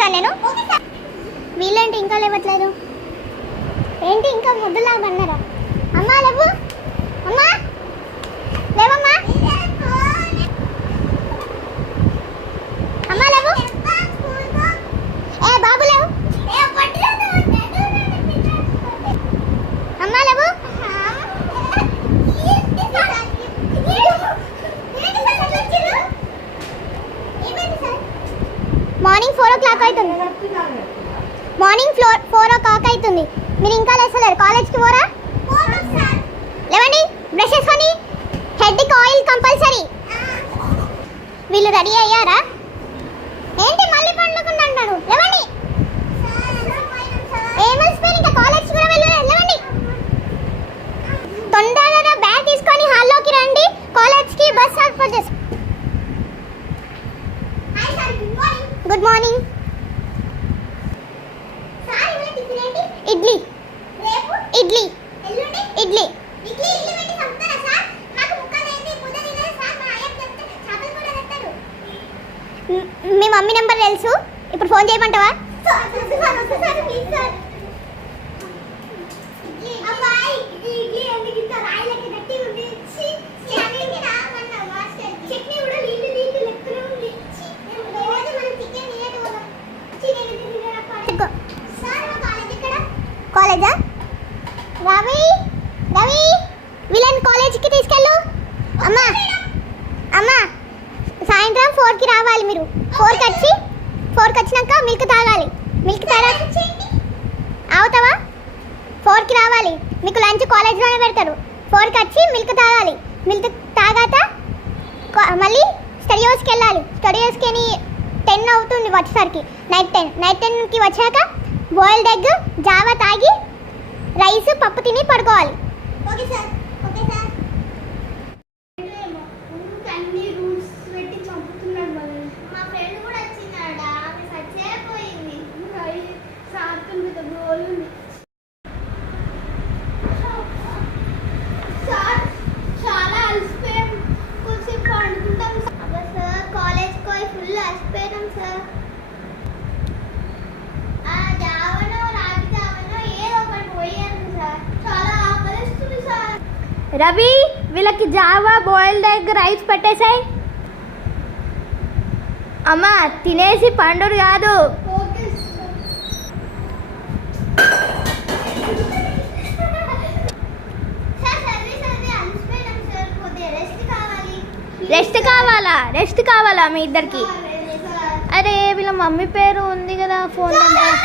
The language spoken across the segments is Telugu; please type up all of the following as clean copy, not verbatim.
వస్తాను నేను. వీళ్ళేంటి ఇంకా లేవట్లేదు? ఏంటి ఇంకా ముద్దులాగా అన్నారా? అమ్మా లేవు, అమ్మా లేవమ్మా, అమ్మా లేవు, ఏ బాబు లేవు, అమ్మా లేవు. మార్నింగ్ 4 o'clock అవుతుంది. మార్నింగ్ 4 o'clock అవుతుంది. మీరు ఇంకా లేసలేరు. కాలేజ్కి పోరా? లేవండి, బ్రష్ చేసుకొని హెడ్కి ఆయిల్ కంపల్సరీ. వీళ్ళు రెడీ అయ్యారా? ఏంటి మళ్ళీ పండుకుండా అంటారు? లేవండి, ఏమల్సిపోయి ఇంకా కాలేజ్కి కూడా వెళ్ళలేదు. లేవండి, తొందరగా బ్యాగ్ తీసుకొని హాల్లోకి రండి. కాలేజ్కి బస్ ట్రాన్స్ఫర్ చేసి. Good morning. ఇడ్లీ ఇడ్లీ ఇడ్లీ. మీ మమ్మీ నెంబర్ తెలుసు, ఇప్పుడు ఫోన్ చేయమంటావా? కాలేజా? రవి రవి వీళ్ళని కాలేజ్కి తీసుకెళ్ళు. అమ్మా అమ్మా సాయంత్రం 4కి రావాలి. మీరు 4కి వచ్చినాక మిల్క్ తాగాలి. మిల్క్ తాగా అవుతావా? 4కి రావాలి. మీకు లంచ్ కాలేజ్లోనే పెడతారు. 4కి వచ్చి మిల్క్ తాగాలి. మిల్క్ తాగాక మళ్ళీ స్టడీ హౌస్కి వెళ్ళాలి. స్టడీ హౌస్కి 10 అవుతుంది వచ్చేసరికి. నైట్ 10కి వచ్చాక బాయిల్డ్ ఎగ్ జావా తాగి రైస్ పప్పు తిని పడుకోవాలి. Okay sir, okay sir. అన్ని రూల్స్ పెట్టి చంపుతున్నాడు మరి. మా ఫ్రెండ్ కూడా వచ్చినాడా, ఆమె సచ్చిపోయింది. సార్ మీద గోల్ ఉంది. సార్ చాలా అలసిపోయాం, కొద్దిసేపు అనుకుంటాం సార్. కాలేజ్కి పోయి ఫుల్ అలసిపోయాం సార్. రవి వీళ్ళకి జావా బాయిల్డ్ ఎగ్ రైస్ పెట్టేసాయి. అమ్మా తినేసి పండురు కాదు. రెస్ట్ కావాలా మీ ఇద్దరికి? అరే వీళ్ళ మమ్మీ పేరు ఉంది కదా, ఫోన్ నెంబర్.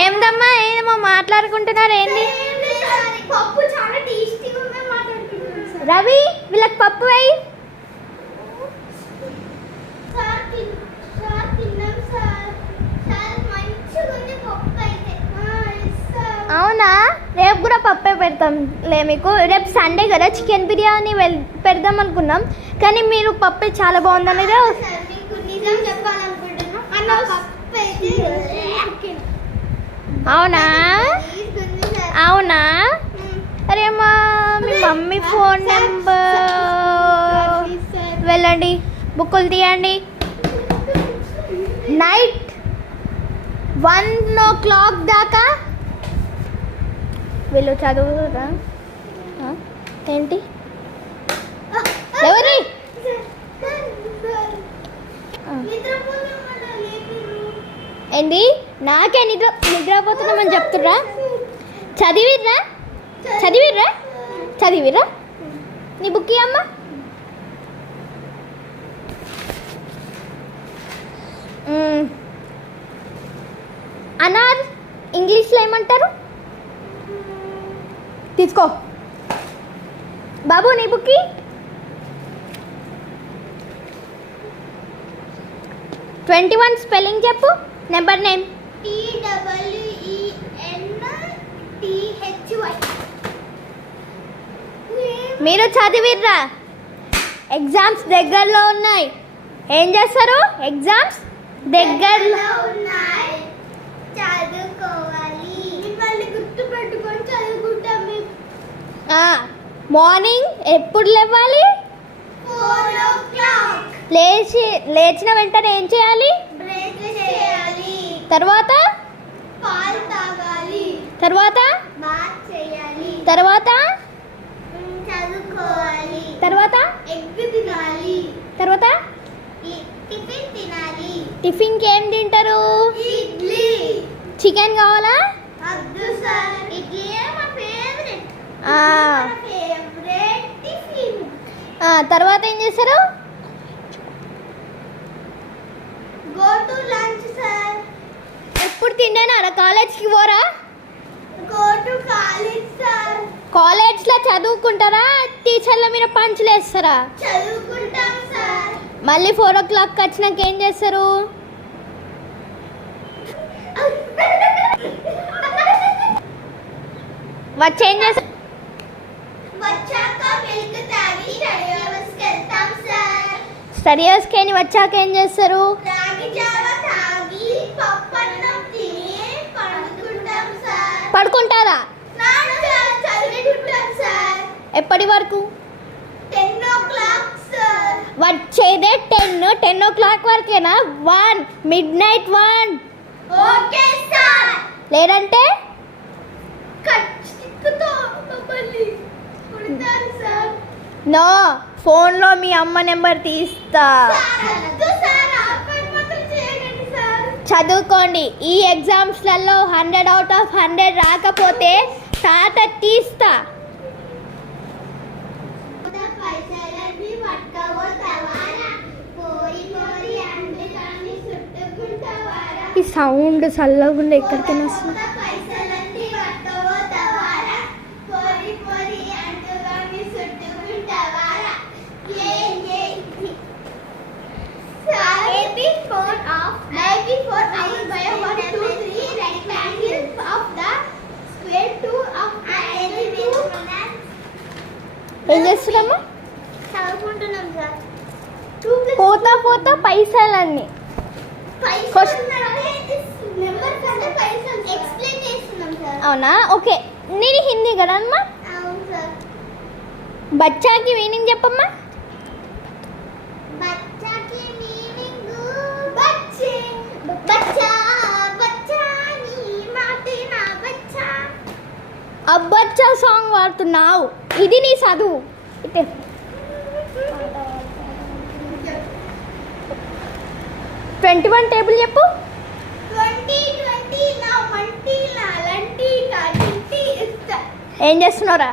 ఏందమ్మా ఏమో మాట్లాడుకుంటున్నారు? ఏంది రవి వీళ్ళకి పప్పు వేయి. అవునా? రేపు కూడా పప్పే పెడతాం లే మీకు. రేపు సండే కదా, చికెన్ బిర్యానీ పెడదాం అనుకున్నాం, కానీ మీరు పప్పే చాలా బాగుందనేది. అవునా అవునా? అరే మా మీ మమ్మీ ఫోన్ నెంబర్ వెళ్ళండి, బుక్కులు తీయండి. నైట్ 1 o'clock దాకా వీళ్ళు చదువురా. ఏంటి ఎవరి ఏంది? నాకే నిద్రపోతున్నామని చెప్తుర్రా? చదివిర్రా నీ బుక్ అమ్మ. అనార్ ఇంగ్లీష్లో ఏమంటారు? తీసుకో బాబు నీ బుక్కి. "21" స్పెల్లింగ్ చెప్పు. Number name TEENTHY. మీరు చదివిర్రా? ఎగ్జామ్స్ దగ్గరలో ఉన్నాయి. ఏం చేస్తారు? ఎగ్జామ్స్ దగ్గరలో ఉన్నాయి, చదువుకోవాలి. మార్నింగ్ ఎప్పుడు లేవాలి? 4 o'clock. లేచిన వెంటనే ఏం చేయాలి? బ్రష్ చేయాలి. తర్వాత పాలు తాగాలి. తర్వాత బాత్ చేయాలి. తర్వాత చదువుకోవాలి. తర్వాత ఎగ్ తినాలి. తర్వాత టిఫిన్ తినాలి. టిఫిన్కి ఏం తింటారు? ఇడ్లీ. చికెన్ కావాలా? వద్దు సార్, ఇడ్లీ మా ఫేవరెట్. Favourite tiffin. తర్వాత ఏం చేస్తారు? Go to lunch sir. ఎప్పుడు తింటారా? కాలేజ్కి పోరా? Go to college sir. కాలేజ్లో చదువుకుంటారా? టీచర్ల మీద పంచులు వేస్తారా? చదువుకుంటాం సార్. మళ్ళీ 4 o'clock వచ్చినాక ఏం చేస్తారు? వచ్చి ఏం చేస్తారు? వచ్చాక మిల్క్ తాగి స్టడీ అవర్స్కి వెళ్తాం సార్. స్టడీ అవర్స్కి వచ్చాక ఏం చేస్తారు? రాగి జావ తాగి పప్పన్నం తిని పడుకుంటాం సార్. పడుకుంటారా? చదువుకుంటాం సార్. ఎప్పటి వరకు? 10 o'clock సార్. వచ్చేదే 10 o'clock వరకేనా? 1 midnight 1 okay sir. లేదంటే కచ్చితో మమ్మల్ని కొడతారు సార్. నో, ఫోన్లో మీ అమ్మ నెంబర్ తీస్తా. వద్దు సార్, ఆ పని మాత్రం చేయకండి సార్. చదువుకోండి. ఈ ఎగ్జామ్స్లలో 100 out of 100 రాకపోతే తాత తీస్తా. పైసలన్నీ పట్టుకోబోతావారా? పోయి పోయి అందుకని చుట్టుకుంటావారా? ఈ సౌండ్ చల్లకుండా ఎక్కడికైనా వస్తుంది. పైసలన్నీ పట్టుకోబోతావారా? పోయి పోయి అందుకని చుట్టుకుంటావారా? Phone of 94 hours by 1 2 3 rectangle of the square 2 of ఏం చేస్తున్నామా? చదువుకుంటున్నాం సార్. పోతా పోతా పైసలన్నీ ఎక్స్ప్లెయిన్ చేస్తున్నాం సార్. అవునా? ఓకే, నేను హిందీ కదా అమ్మా. అవును సార్. బచ్చాకి మీనింగ్ చెప్పమ్మా. బచ్చాకి మీనింగ్ బచ్చే. బచ్చా బచ్చా నీ మాటే నా బచ్చా. అబ్బచ్చా సాంగ్ వాడుతున్నావు. ఇది నీ చదువు. ఇటే 21 టేబుల్ చెప్పు. 20 20 నా వంటి నా లంటి కాటింటి ఇస్తా. ఏం చేస్తున్నారా?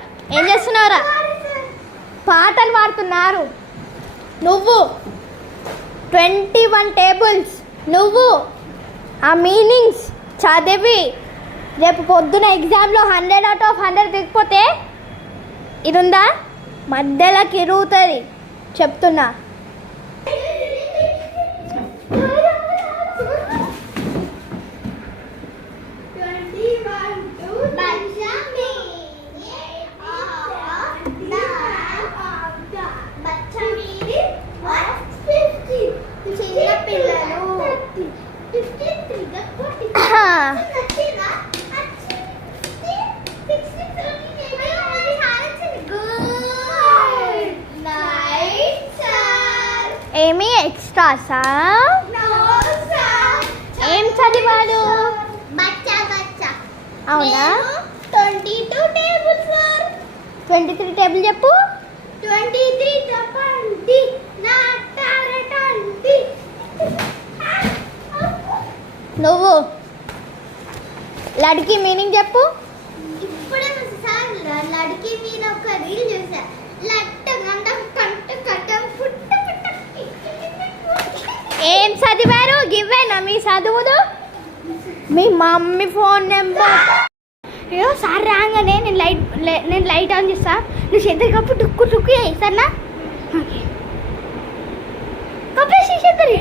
పాటలు పాడుతున్నారు. నువ్వు 21 టేబుల్స్ నువ్వు ఆ మీనింగ్స్ చదివి రేపు పొద్దున ఎగ్జామ్లో 100 out of 100 దిగిపోతే ఇది ఉందా? మధ్యలోకి ఇరుగుతుంది చెప్తున్నా. ఏమి ఎక్స్ట్రాసా? ఏం చదివాడు? అవునా? 22 టేబుల్ సార్. 23 టేబుల్ చెప్పు. 23 చెప్పండి నా టారటండి. నువ్వు లడ్కి మీనింగ్ చెప్పు. ఇప్పుడే సార్ లడ్కి మీద ఒక రీల్ చూసా. లట్ట గంట కంట కట్టం పుట్ట పుట్ట. ఏం చదివారు? గివ్వేనా మీ చదువుదు? మీ మమ్మీ ఫోన్ నెంబర్. అయ్యో సార్ రాగానే నేను లైట్ ఆన్ చేస్తా. నువ్వు చేద్దరు కప్పు టుక్కు టుక్కు వేస్తానా? ఓకే, కప్పేసి చేద్దరు.